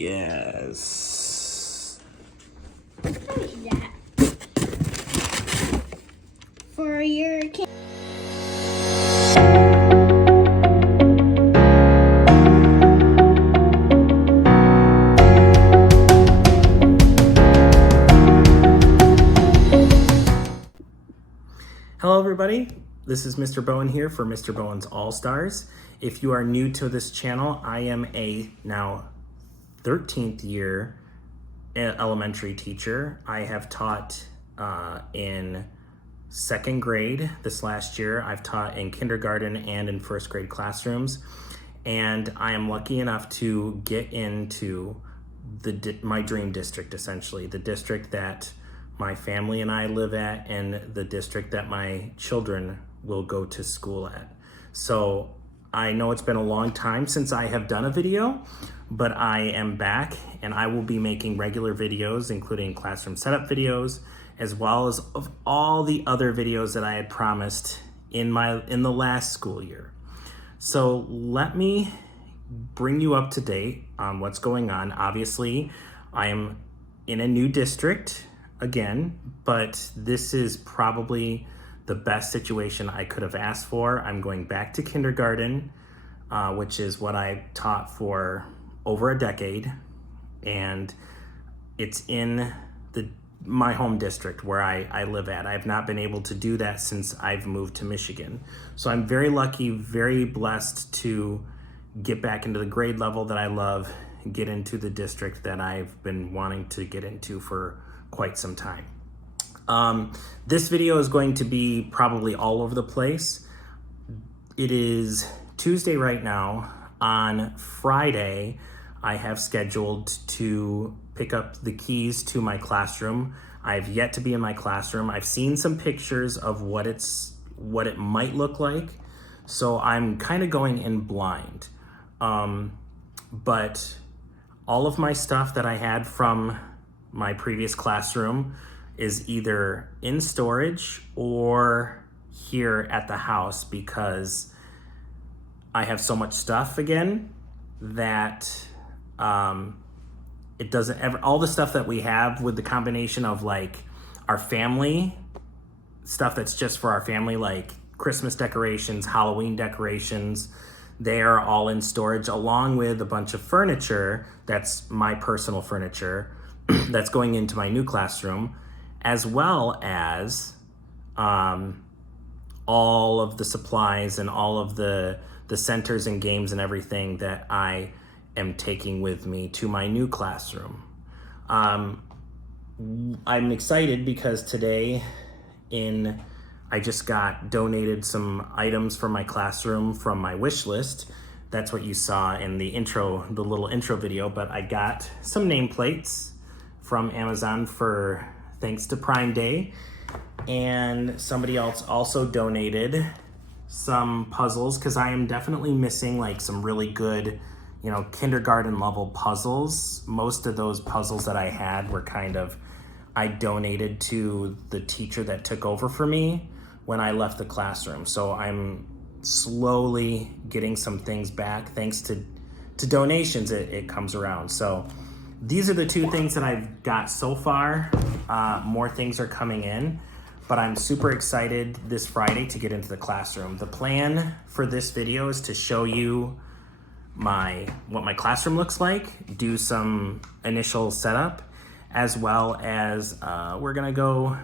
Yes. What is that? For your kid. Hello everybody, this is Mr. Bowen here for Mr. Bowen's All-Stars. If you are new to this channel, I am a now 13th year elementary teacher. I have taught in second grade this last year. I've taught in kindergarten and in first grade classrooms. And I am lucky enough to get into my dream district, essentially, the district that my family and I live at, and the district that my children will go to school at. So I know it's been a long time since I have done a video, but I am back and I will be making regular videos, including classroom setup videos, as well as of all the other videos that I had promised in the last school year. So let me bring you up to date on what's going on. Obviously, I am in a new district again, but this is probably the best situation I could have asked for. I'm going back to kindergarten, which is what I taught for over a decade, and it's in my home district where I live at. I've not been able to do that since I've moved to Michigan. So I'm very lucky, very blessed to get back into the grade level that I love, get into the district that I've been wanting to get into for quite some time. This video is going to be probably all over the place. It is Tuesday right now. On Friday, I have scheduled to pick up the keys to my classroom. I've yet to be in my classroom. I've seen some pictures of what it might look like, so I'm kind of going in blind. But all of my stuff that I had from my previous classroom is either in storage or here at the house, because I have so much stuff again that it doesn't ever, all the stuff that we have with the combination of like our family stuff that's just for our family, like Christmas decorations, Halloween decorations, they are all in storage, along with a bunch of furniture that's my personal furniture that's going into my new classroom, as well as all of the supplies and all of the centers and games and everything that I am taking with me to my new classroom. I'm excited because today I just got donated some items for my classroom from my wish list. That's what you saw in the little intro video, but I got some nameplates from Amazon for thanks to Prime Day, and somebody else also donated some puzzles, because I am definitely missing like some really good, kindergarten level puzzles. Most of those puzzles that I had were I donated to the teacher that took over for me when I left the classroom. So I'm slowly getting some things back thanks to donations. It comes around. So these are the two things that I've got so far. More things are coming in, but I'm super excited this Friday to get into the classroom. The plan for this video is to show you what my classroom looks like, do some initial setup, as well as we're gonna go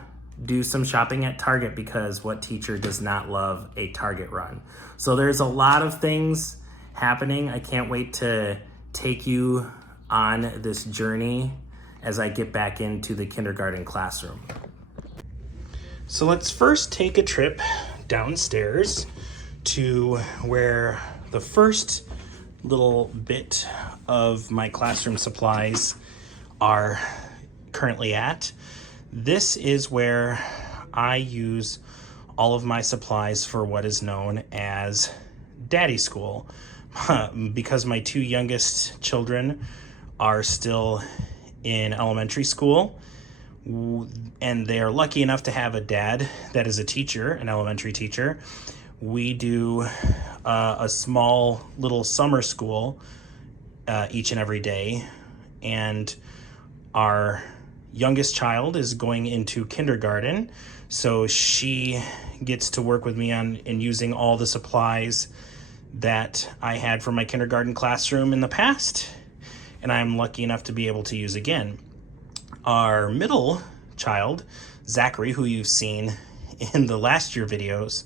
do some shopping at Target, because what teacher does not love a Target run? So there's a lot of things happening. I can't wait to take you on this journey as I get back into the kindergarten classroom. So let's first take a trip downstairs to where the first little bit of my classroom supplies are currently at. This is where I use all of my supplies for what is known as Daddy School, because my two youngest children are still in elementary school, and they are lucky enough to have a dad that is a teacher, an elementary teacher. We do a small little summer school each and every day and our youngest child is going into kindergarten, so she gets to work with me on in using all the supplies that I had from my kindergarten classroom in the past, and I'm lucky enough to be able to use again. Our middle child, Zachary, who you've seen in the last year videos,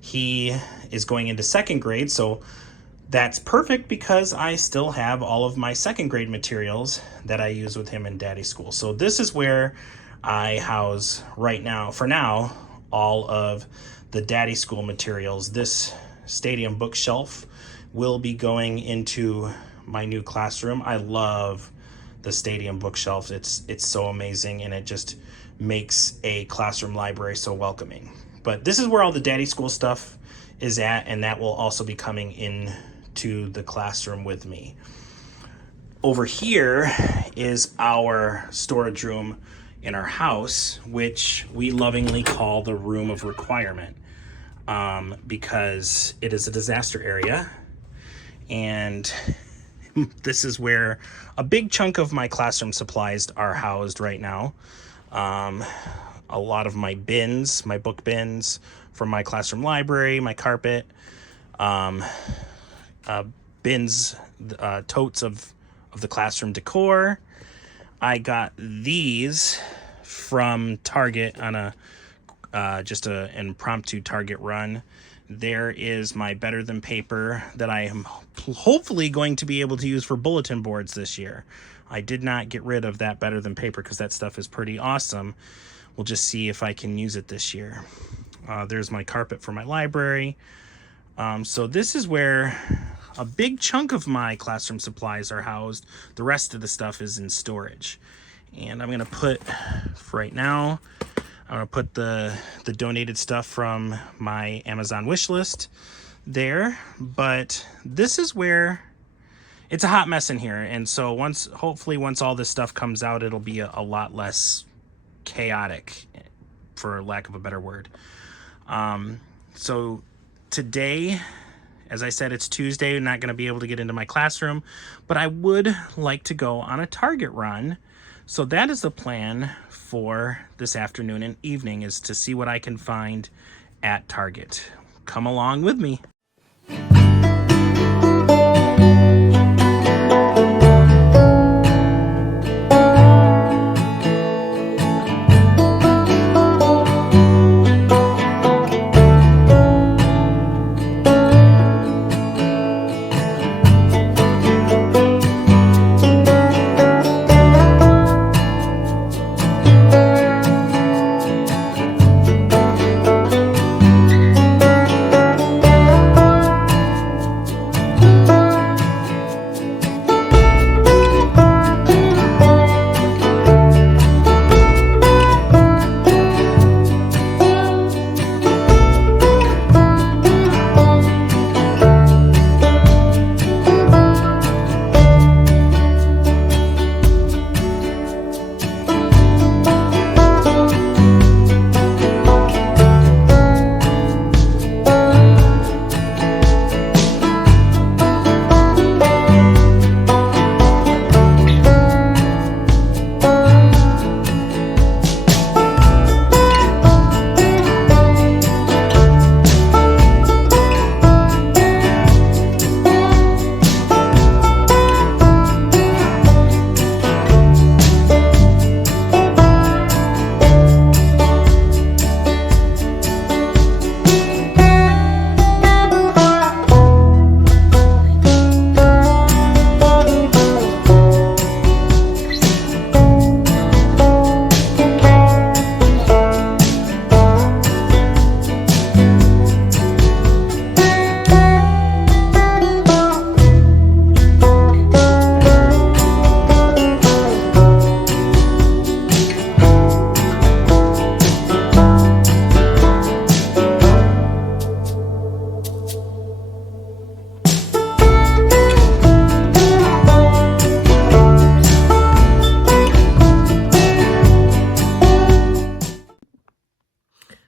he is going into second grade, so that's perfect because I still have all of my second grade materials that I use with him in Daddy School. So this is where I house right now, for now, all of the Daddy School materials. This Stadium bookshelf will be going into my new classroom. I love the Stadium bookshelf. It's so amazing, and it just makes a classroom library so welcoming. But this is where all the Daddy School stuff is at, and that will also be coming in to the classroom with me. Over here is our storage room in our house, which we lovingly call the room of requirement, because it is a disaster area, and this is where a big chunk of my classroom supplies are housed right now. A lot of my bins, my book bins from my classroom library, my carpet, bins, totes of the classroom decor. I got these from Target on a just an impromptu Target run. There is my Better Than paper that I am hopefully going to be able to use for bulletin boards this year. I did not get rid of that Better Than paper because that stuff is pretty awesome. We'll just see if I can use it this year. There's my carpet for my library. So this is where a big chunk of my classroom supplies are housed. The rest of the stuff is in storage. And I'm gonna put, for right now, I'm gonna put the donated stuff from my Amazon wish list there. But this is where it's a hot mess in here. And so hopefully once all this stuff comes out, it'll be a lot less chaotic, for lack of a better word. So today, as I said, it's Tuesday. I'm not going to be able to get into my classroom, but I would like to go on a Target run. So that is the plan for this afternoon and evening, is to see what I can find at Target. Come along with me.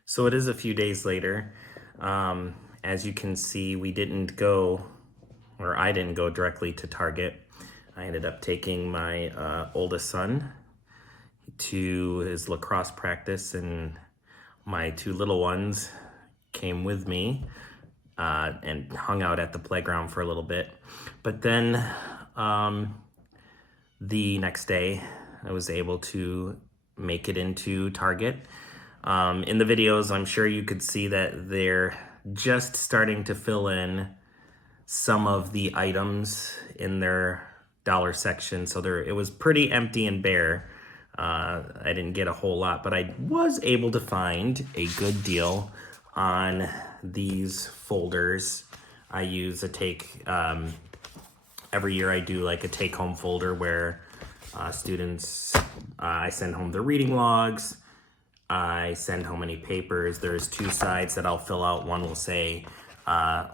So it is a few days later. As you can see, we didn't go, or I didn't go directly to Target. I ended up taking my oldest son to his lacrosse practice, and my two little ones came with me and hung out at the playground for a little bit. But then the next day, I was able to make it into Target. In the videos, I'm sure you could see that they're just starting to fill in some of the items in their dollar section. So it was pretty empty and bare. I didn't get a whole lot, but I was able to find a good deal on these folders. I use every year I do like a take-home folder where students, I send home their reading logs, I send home any papers. There's two sides that I'll fill out. One will say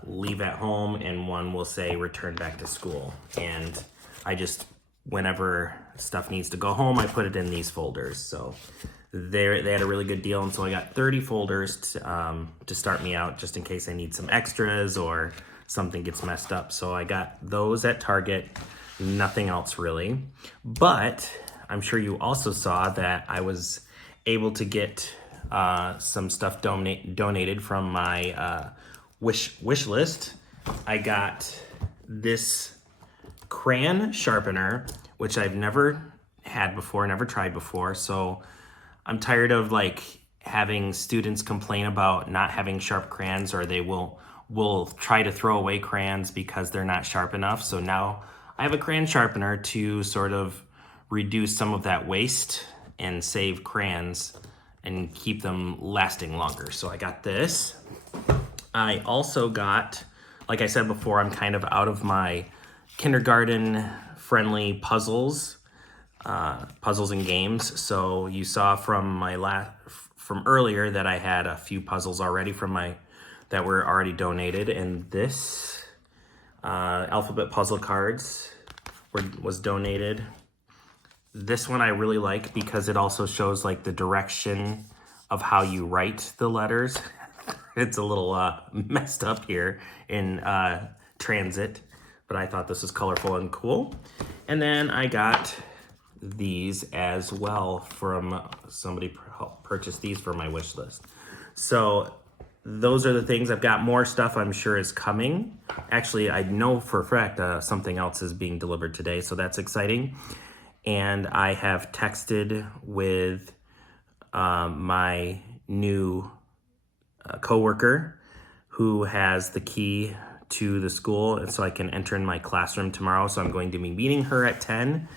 leave at home, and one will say return back to school. And I just, whenever stuff needs to go home, I put it in these folders. So they had a really good deal, and so I got 30 folders to start me out, just in case I need some extras or something gets messed up. So I got those at Target, nothing else really. But I'm sure you also saw that I was able to get some stuff donated from my wish list. I got this crayon sharpener, which I've never had before, never tried before. So I'm tired of like having students complain about not having sharp crayons, or they will try to throw away crayons because they're not sharp enough. So now I have a crayon sharpener to sort of reduce some of that waste and save crayons and keep them lasting longer. So I got this. I also got, like I said before, I'm kind of out of my kindergarten friendly puzzles and games. So you saw from from earlier that I had a few puzzles already that were already donated, and this alphabet puzzle cards was donated. This one I really like because it also shows like the direction of how you write the letters. It's a little messed up here in transit, but I thought this was colorful and cool. And then I got these as well from somebody purchased these for my wish list. So those are the things. I've got more stuff I'm sure is coming. Actually, I know for a fact something else is being delivered today, so that's exciting. And I have texted with my new coworker who has the key to the school, and so I can enter in my classroom tomorrow. So I'm going to be meeting her at 10.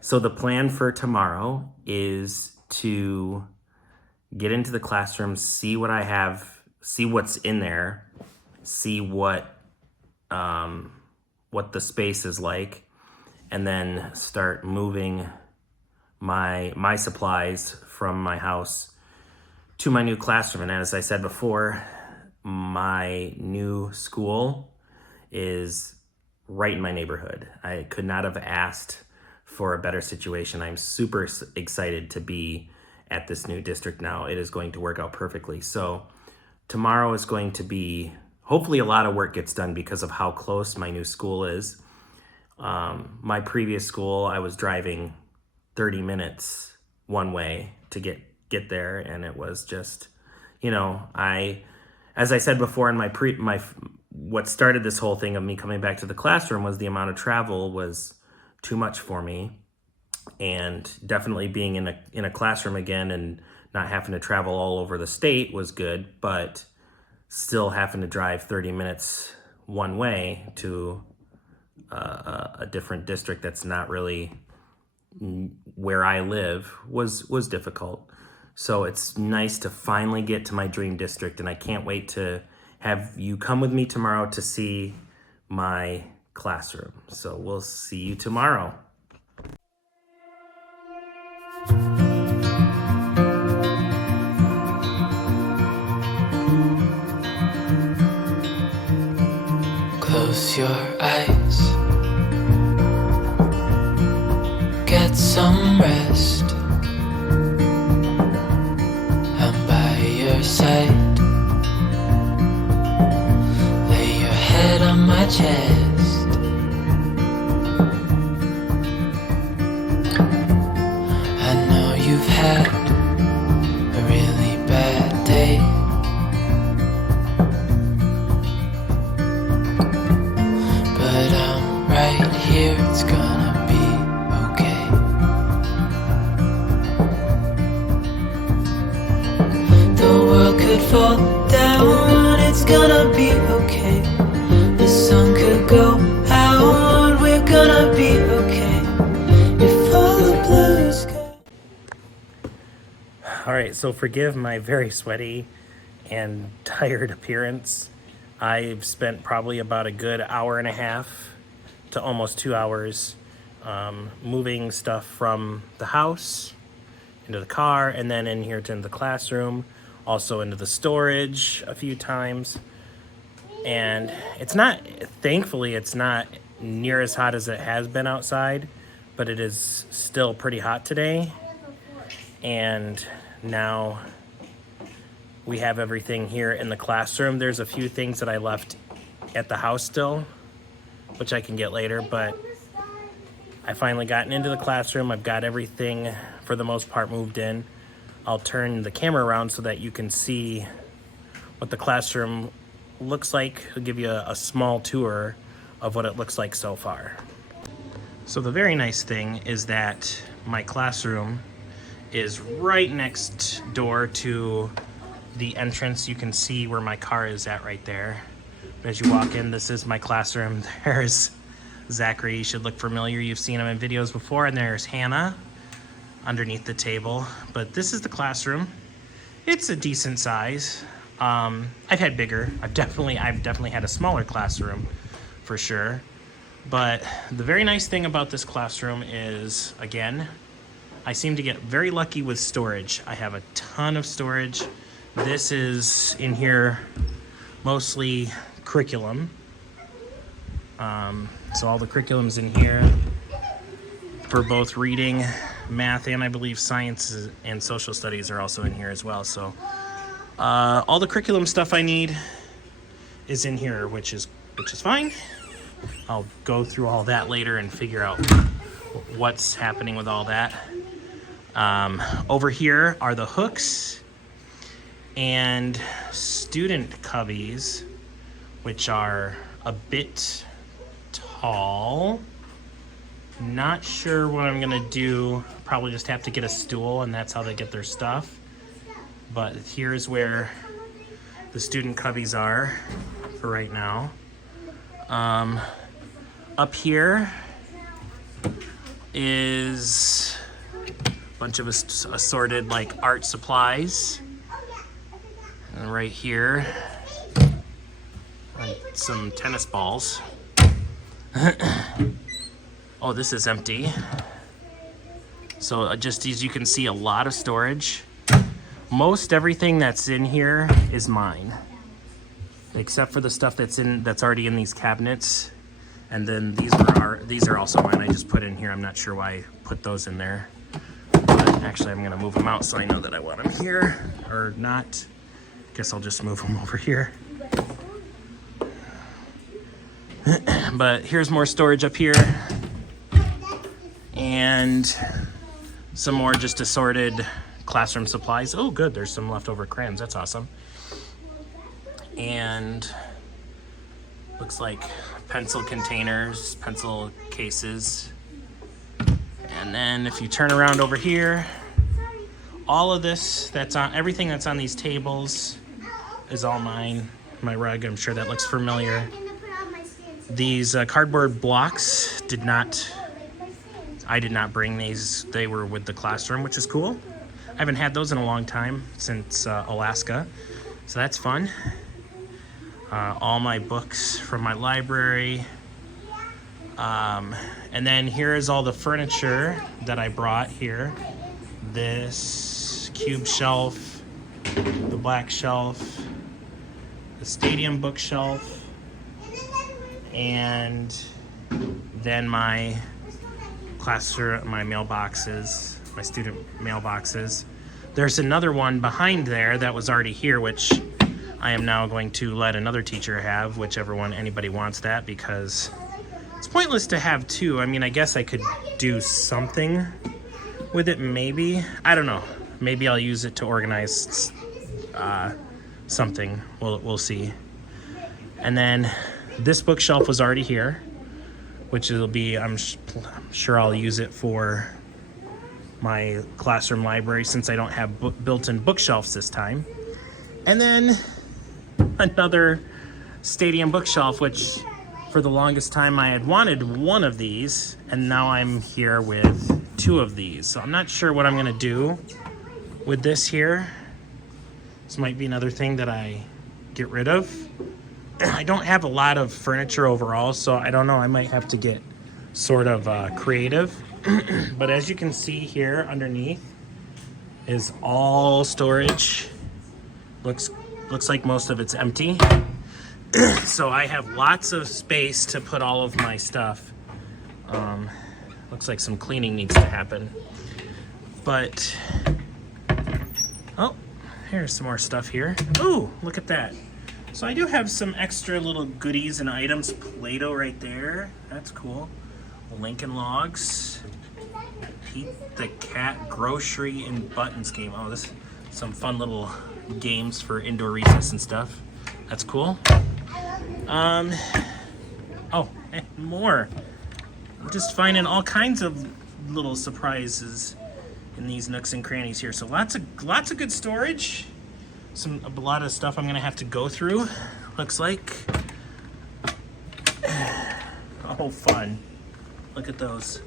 So the plan for tomorrow is to get into the classroom, see what I have, see what's in there, see what the space is like, and then start moving my supplies from my house to my new classroom. And as I said before, my new school is right in my neighborhood. I could not have asked for a better situation. I'm super excited to be at this new district now. It is going to work out perfectly. So tomorrow is going to be, hopefully a lot of work gets done because of how close my new school is. My previous school, I was driving 30 minutes one way to get there, and it was just, as I said before in what started this whole thing of me coming back to the classroom was the amount of travel was too much for me, and definitely being in a classroom again and not having to travel all over the state was good, but still having to drive 30 minutes one way to a different district that's not really where I live was difficult. So it's nice to finally get to my dream district, and I can't wait to have you come with me tomorrow to see my classroom. So we'll see you tomorrow. Close your eyes, get some rest. I'm by your side, lay your head on my chest. had a really bad day. But I'm right here, it's gonna be okay. The world could fall down, it's gonna be okay. The sun could go out, we're gonna be okay. If all the blue sky. All right, so forgive my very sweaty and tired appearance. I've spent probably about a good hour and a half to almost 2 hours moving stuff from the house into the car and then in here to the classroom, also into the storage a few times. And thankfully it's not near as hot as it has been outside, but it is still pretty hot today. And now we have everything here in the classroom. There's a few things that I left at the house still, which I can get later, but I finally gotten into the classroom. I've got everything for the most part moved in. I'll turn the camera around so that you can see what the classroom looks like. I'll give you a small tour of what it looks like so far. So the very nice thing is that my classroom is right next door to the entrance. You can see where my car is at right there. As you walk in, this is my classroom. There's Zachary. You should look familiar. You've seen him in videos before. And there's Hannah underneath the table. But this is the classroom. It's a decent size. I've had bigger. I've definitely had a smaller classroom for sure. But the very nice thing about this classroom is, again, I seem to get very lucky with storage. I have a ton of storage. This is in here mostly curriculum. So all the curriculum's in here for both reading, math, and I believe science and social studies are also in here as well. So all the curriculum stuff I need is in here, which is fine. I'll go through all that later and figure out what's happening with all that. Over here are the hooks and student cubbies, which are a bit tall. Not sure what I'm gonna do. Probably just have to get a stool, and that's how they get their stuff. But here's where the student cubbies are for right now. Up here is a bunch of assorted like art supplies. And right here, some tennis balls. Oh, this is empty. So just as you can see, a lot of storage. Most everything that's in here is mine, except for the stuff that's already in these cabinets. And then these are also mine. I just put in here. I'm not sure why I put those in there. But actually, I'm gonna move them out so I know that I want them here or not. Guess I'll just move them over here. But here's more storage up here. And some more just assorted classroom supplies. Oh, good, there's some leftover crayons. That's awesome. And looks like pencil containers, pencil cases. And then if you turn around over here, all of this everything that's on these tables is all mine. My rug, I'm sure that looks familiar. These cardboard blocks I did not bring these. They were with the classroom, which is cool. I haven't had those in a long time, since Alaska, so that's fun. All my books from my library. And then here is all the furniture that I brought here. This cube shelf, the black shelf, the stadium bookshelf, and then my classroom, my mailboxes, my student mailboxes. There's another one behind there that was already here, which I am now going to let another teacher have, anybody wants that, because it's pointless to have two. I mean, I guess I could do something with it, maybe. I don't know. Maybe I'll use it to organize something. We'll see. And then this bookshelf was already here, which it'll be, I'm sure I'll use it for my classroom library since I don't have built-in bookshelves this time. And then another stadium bookshelf, which for the longest time I had wanted one of these, and now I'm here with two of these. So I'm not sure what I'm gonna do with this here. This might be another thing that I get rid of. I don't have a lot of furniture overall, so I don't know, I might have to get sort of creative. But as you can see here underneath is all storage. Looks like most of it's empty. So I have lots of space to put all of my stuff. Looks like some cleaning needs to happen. But, oh, here's some more stuff here. Ooh, look at that. So I do have some extra little goodies and items. Play-Doh right there. That's cool. Lincoln Logs. Pete the Cat Grocery and Buttons game. Oh, this some fun little games for indoor recess and stuff. That's cool. Oh, and more. I'm just finding all kinds of little surprises in these nooks and crannies here. So lots of good storage. A lot of stuff I'm gonna have to go through. Looks like. Oh, fun! Look at those.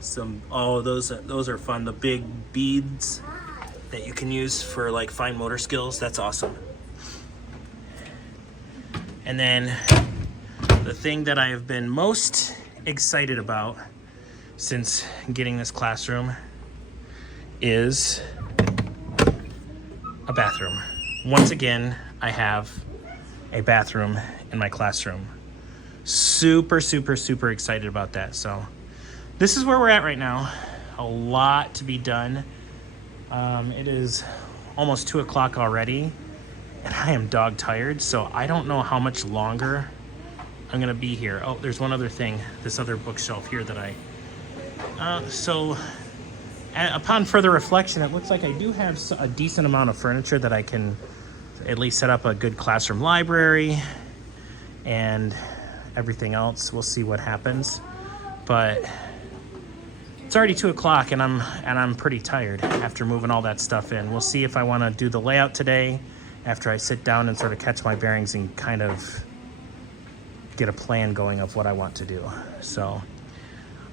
Those are fun. The big beads that you can use for like fine motor skills. That's awesome. And then the thing that I have been most excited about since getting this classroom is a bathroom. Once again, I have a bathroom in my classroom. Super excited about that. So this is where we're at right now. A lot to be done. It is almost 2 o'clock already, and I am dog tired, so I don't know how much longer I'm gonna be here. Oh, there's one other thing, this other bookshelf here that upon further reflection, it looks like I do have a decent amount of furniture that I can at least set up a good classroom library and everything else. We'll see what happens, but it's already 2 o'clock and I'm pretty tired after moving all that stuff in. We'll see if I want to do the layout today after I sit down and sort of catch my bearings and kind of get a plan going of what I want to do. So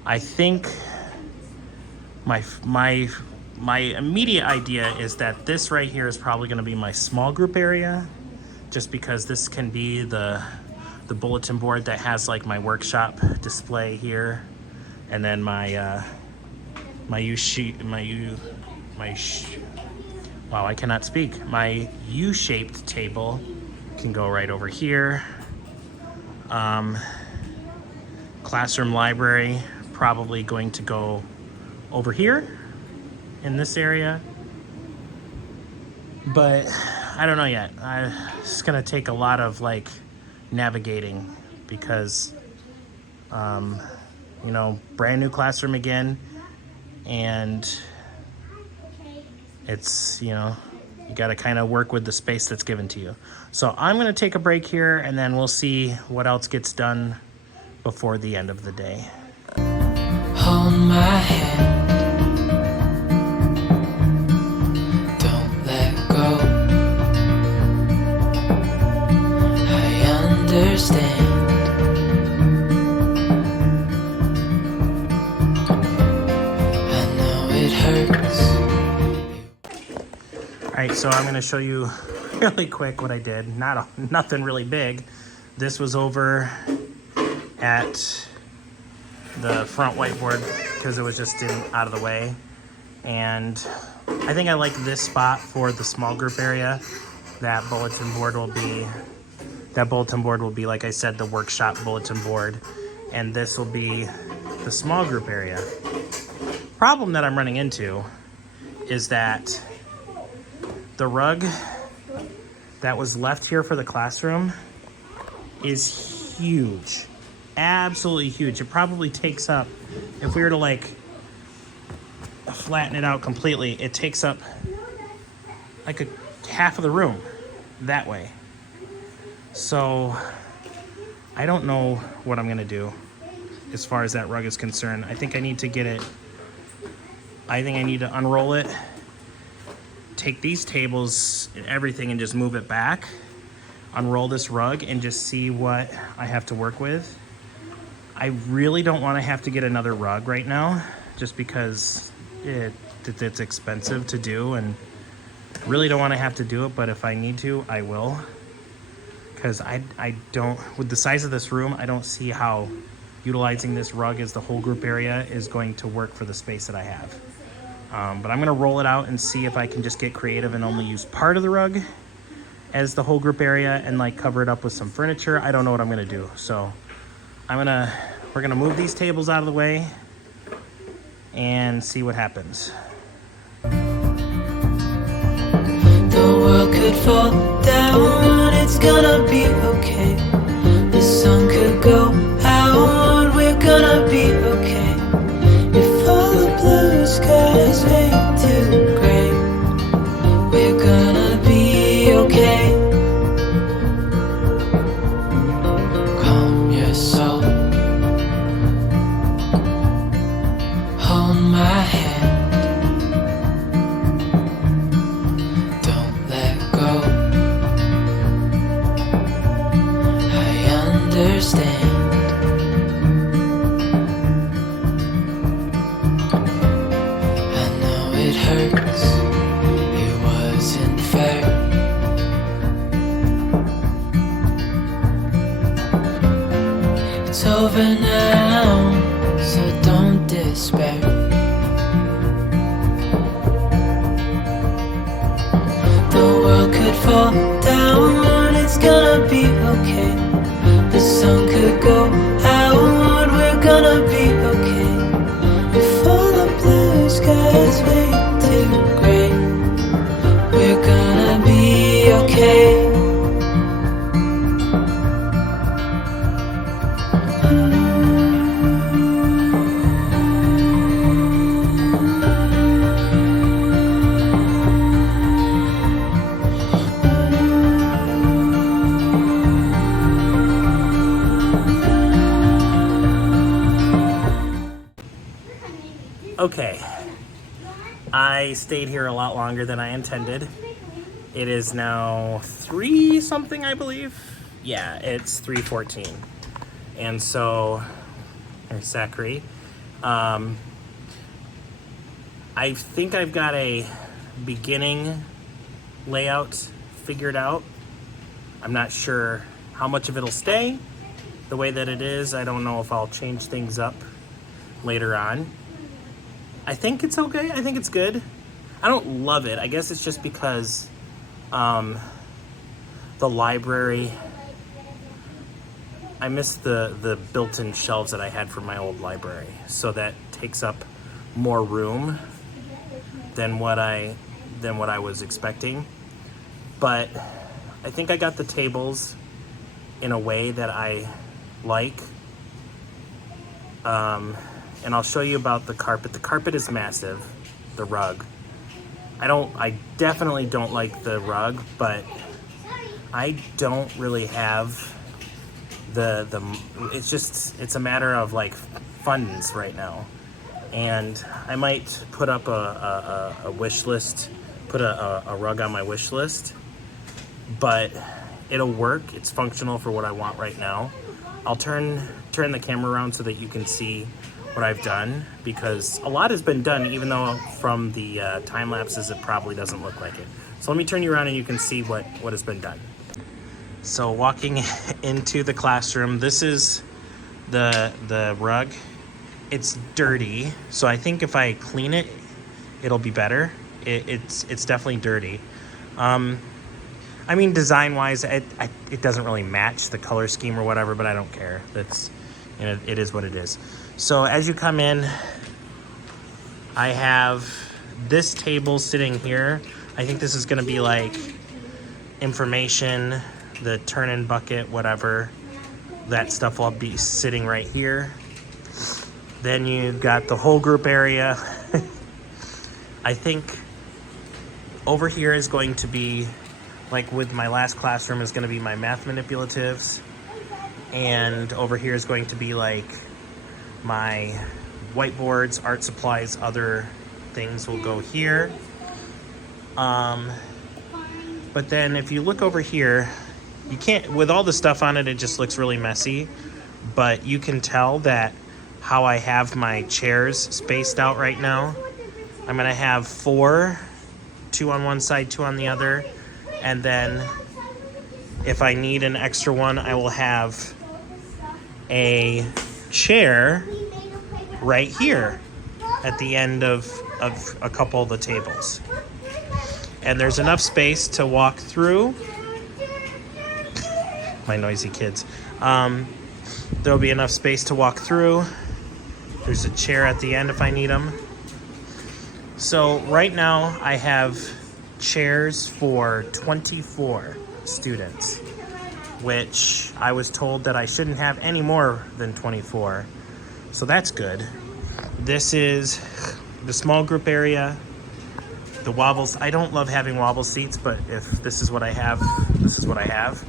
I think my immediate idea is that this right here is probably going to be my small group area, just because this can be the bulletin board that has like my workshop display here, and then my U-shaped table can go right over here. Classroom library probably going to go over here in this area, but I don't know yet. It's gonna take a lot of like navigating because brand new classroom again, and it's you got to kind of work with the space that's given to you. So I'm going to take a break here, and then we'll see what else gets done before the end of the day. Hold my hand, don't let go. I understand. I know it hurts. All right, so I'm going to show you really quick what I did. Nothing really big. This was over at the front whiteboard because it was just out of the way, and I think I like this spot for the small group area. That bulletin board will be, like I said, the workshop bulletin board, and this will be the small group area. Problem that I'm running into is that the rug that was left here for the classroom is huge. Absolutely huge. It probably takes up, if we were to like flatten it out completely, it takes up like half of the room that way. So I don't know what I'm gonna do as far as that rug is concerned. I think I need to get it, I think I need to unroll it, take these tables and everything and just move it back, unroll this rug and just see what I have to work with. I really don't want to have to get another rug right now just because it's expensive to do, and really don't want to have to do it, but if I need to, I will. Because I don't, with the size of this room, I don't see how utilizing this rug as the whole group area is going to work for the space that I have. But I'm gonna roll it out and see if I can just get creative and only use part of the rug as the whole group area and like cover it up with some furniture. I don't know what I'm gonna do. So we're gonna move these tables out of the way and see what happens. The world could fall down, it's gonna be okay. The sun could go out, we're gonna be okay. If all the blue skies fade to gray, we're gonna be okay. Calm your soul, hold my hand. Understand. I know it hurts, it wasn't fair. It's over now, so don't despair. The world could fall down, it's gonna be okay. The sun could go out, we're gonna be okay. If all the blue skies fade to gray, we're gonna be okay. Okay, I stayed here a lot longer than I intended. It is now 3 something, I believe. Yeah, it's 3:14. And so, there's Zachary. I think I've got a beginning layout figured out. I'm not sure how much of it'll stay the way that it is. I don't know if I'll change things up later on. I think it's okay. I think it's good. I don't love it. I guess it's just because the library, I miss the built-in shelves that I had for my old library. So that takes up more room than what I was expecting. But I think I got the tables in a way that I like. And I'll show you about the carpet. The carpet is massive, the rug. I definitely don't like the rug, but I don't really have it's a matter of like funds right now. And I might put up a wish list, put a rug on my wish list, but it'll work. It's functional for what I want right now. I'll turn the camera around so that you can see what I've done, because a lot has been done, even though from the time lapses it probably doesn't look like it. So let me turn you around and you can see what has been done. So walking into the classroom, this is the rug. It's dirty, so I think if I clean it, it'll be better. It's definitely dirty. I mean, design-wise, it doesn't really match the color scheme or whatever, but I don't care. It is what it is. So as you come in, I have this table sitting here. I think this is gonna be like information, the turn-in bucket, whatever. That stuff will be sitting right here. Then you've got the whole group area. I think over here is going to be, like with my last classroom, is going to be my math manipulatives. And over here is going to be like my whiteboards, art supplies, other things will go here. But then if you look over here, you can't, with all the stuff on it, it just looks really messy. But you can tell that how I have my chairs spaced out right now. I'm gonna have 4, 2 on one side, 2 on the other. And then if I need an extra one, I will have a chair right here at the end of a couple of the tables. And there's enough space to walk through. My noisy kids. There'll be enough space to walk through. There's a chair at the end if I need them. So right now I have chairs for 24 students, which I was told that I shouldn't have any more than 24. So that's good. This is the small group area. The wobbles, I don't love having wobble seats, but if this is what I have, this is what I have.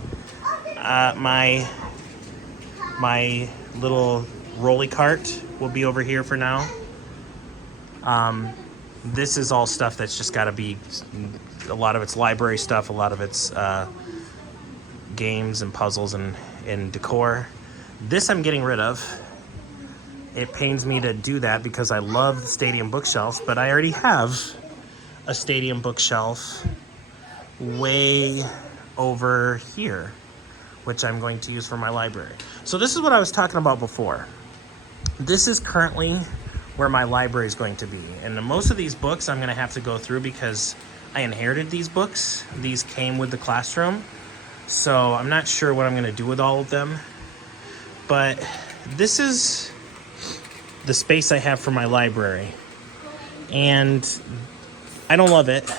My little rolly cart will be over here for now. This is all stuff that's just got to be, a lot of it's library stuff, a lot of it's games and puzzles and decor. This I'm getting rid of. It pains me to do that because I love the stadium bookshelves, but I already have a stadium bookshelf way over here, which I'm going to use for my library. So this is what I was talking about before. This is currently where my library is going to be. And most of these books I'm gonna have to go through because I inherited these books. These came with the classroom. So I'm not sure what I'm gonna do with all of them. But this is the space I have for my library. And I don't love it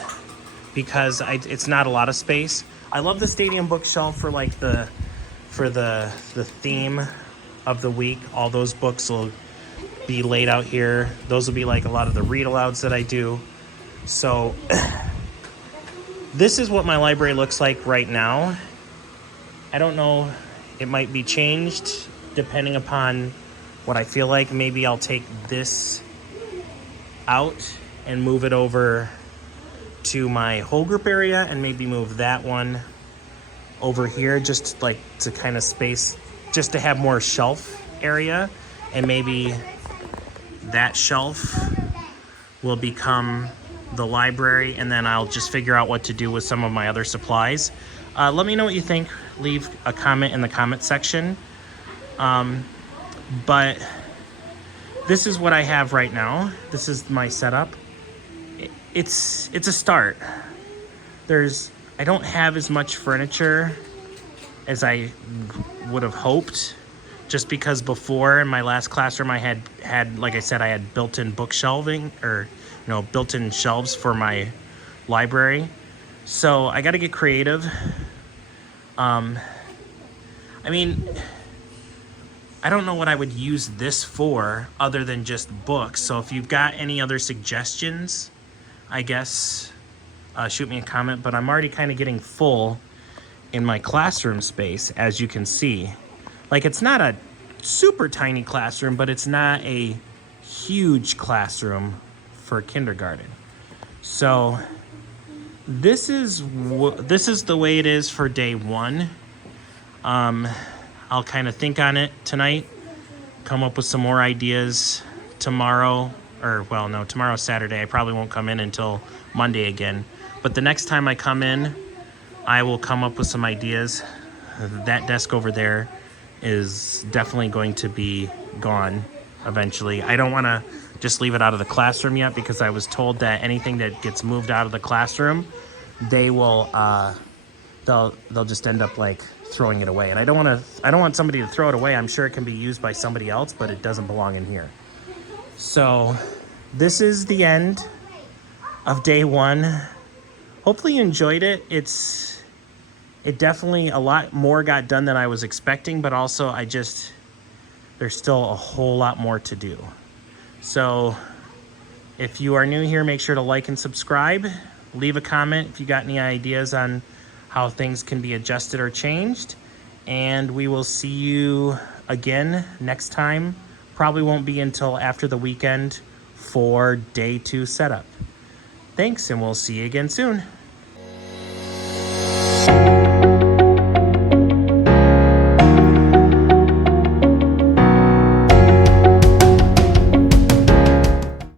because it's not a lot of space. I love the stadium bookshelf for like the theme of the week. All those books will be laid out here. Those will be like a lot of the read alouds that I do. So this is what my library looks like right now. I don't know, it might be changed depending upon what I feel like. Maybe I'll take this out and move it over to my whole group area and maybe move that one over here just like to kind of space, just to have more shelf area. And maybe that shelf will become the library, and then I'll just figure out what to do with some of my other supplies. Let me know what you think. Leave a comment in the comment section. But this is what I have right now. This is my setup. It's a start. I don't have as much furniture as I would have hoped, just because before in my last classroom I had like I said, I had built-in bookshelving, or built-in shelves for my library. So I got to get creative. I mean, I don't know what I would use this for other than just books. So if you've got any other suggestions, I guess shoot me a comment. But I'm already kind of getting full in my classroom space, as you can see. Like, it's not a super tiny classroom, but it's not a huge classroom for kindergarten. So this is the way it is for day one. I'll kind of think on it tonight, come up with some more ideas tomorrow, or well, no, tomorrow's Saturday. I probably won't come in until Monday again. But the next time I come in, I will come up with some ideas. That desk over there is definitely going to be gone eventually. I don't want to just leave it out of the classroom yet, because I was told that anything that gets moved out of the classroom, they will they'll just end up like throwing it away. And I don't want somebody to throw it away. I'm sure it can be used by somebody else, but it doesn't belong in here. So this is the end of day one. Hopefully you enjoyed it. It definitely, a lot more got done than I was expecting, but also there's still a whole lot more to do. So If you are new here, make sure to like and subscribe. Leave a comment if you got any ideas on how things can be adjusted or changed. And we will see you again next time. Probably won't be until after the weekend for day 2 setup. Thanks, and we'll see you again soon.